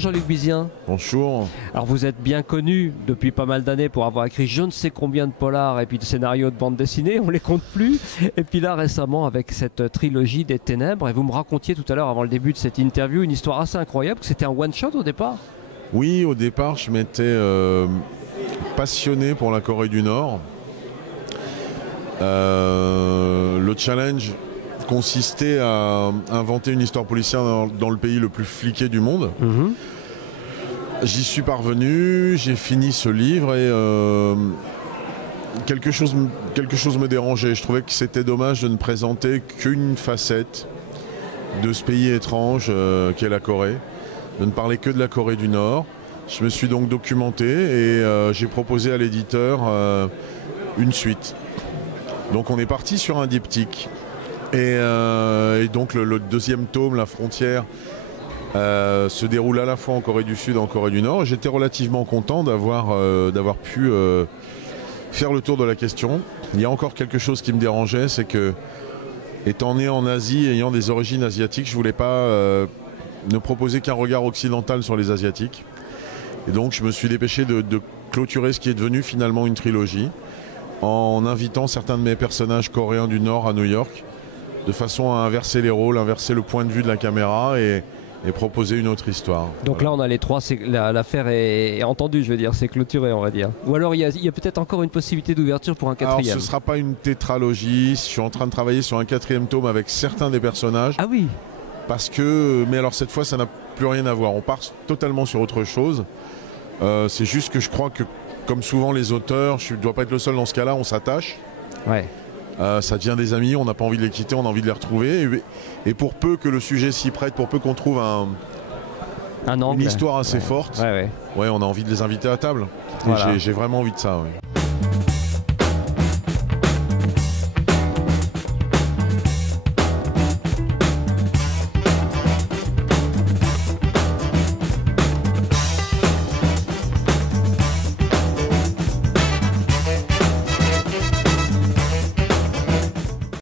Jean-Luc Bizien. Bonjour. Alors vous êtes bien connu depuis pas mal d'années pour avoir écrit je ne sais combien de polars et puis de scénarios de bande dessinée, on les compte plus. Et puis là récemment avec cette trilogie des ténèbres, et vous me racontiez tout à l'heure avant le début de cette interview une histoire assez incroyable, que c'était un one-shot au départ. Oui, au départ je m'étais passionné pour la Corée du Nord. Le challenge consistait à inventer une histoire policière dans le pays le plus fliqué du monde. J'y suis parvenu, j'ai fini ce livre et quelque chose me dérangeait. Je trouvais que c'était dommage de ne présenter qu'une facette de ce pays étrange qu'est la Corée, de ne parler que de la Corée du Nord. Je me suis donc documenté et j'ai proposé à l'éditeur une suite. Donc on est parti sur un diptyque. Et donc le deuxième tome, La Frontière, se déroule à la fois en Corée du Sud et en Corée du Nord. J'étais relativement content d'avoir pu faire le tour de la question. Il y a encore quelque chose qui me dérangeait, c'est que, étant né en Asie, ayant des origines asiatiques, je ne voulais pas ne proposer qu'un regard occidental sur les Asiatiques. Et donc je me suis dépêché de clôturer ce qui est devenu finalement une trilogie, en invitant certains de mes personnages coréens du Nord à New York, de façon à inverser les rôles, inverser le point de vue de la caméra et proposer une autre histoire. Donc voilà. Là on a les trois, l'affaire est entendue, je veux dire, c'est clôturé on va dire. Ou alors il y a peut-être encore une possibilité d'ouverture pour un quatrième. Alors ce ne sera pas une tétralogie, je suis en train de travailler sur un quatrième tome avec certains des personnages. Ah oui. Parce que, mais alors cette fois ça n'a plus rien à voir, on part totalement sur autre chose. C'est juste que je crois que, comme souvent les auteurs, je ne dois pas être le seul dans ce cas-là, on s'attache. Ouais. Ça devient des amis, on n'a pas envie de les quitter, on a envie de les retrouver. Et pour peu que le sujet s'y prête, pour peu qu'on trouve un angle, une histoire assez forte, ouais, on a envie de les inviter à table. Voilà. J'ai vraiment envie de ça. Ouais.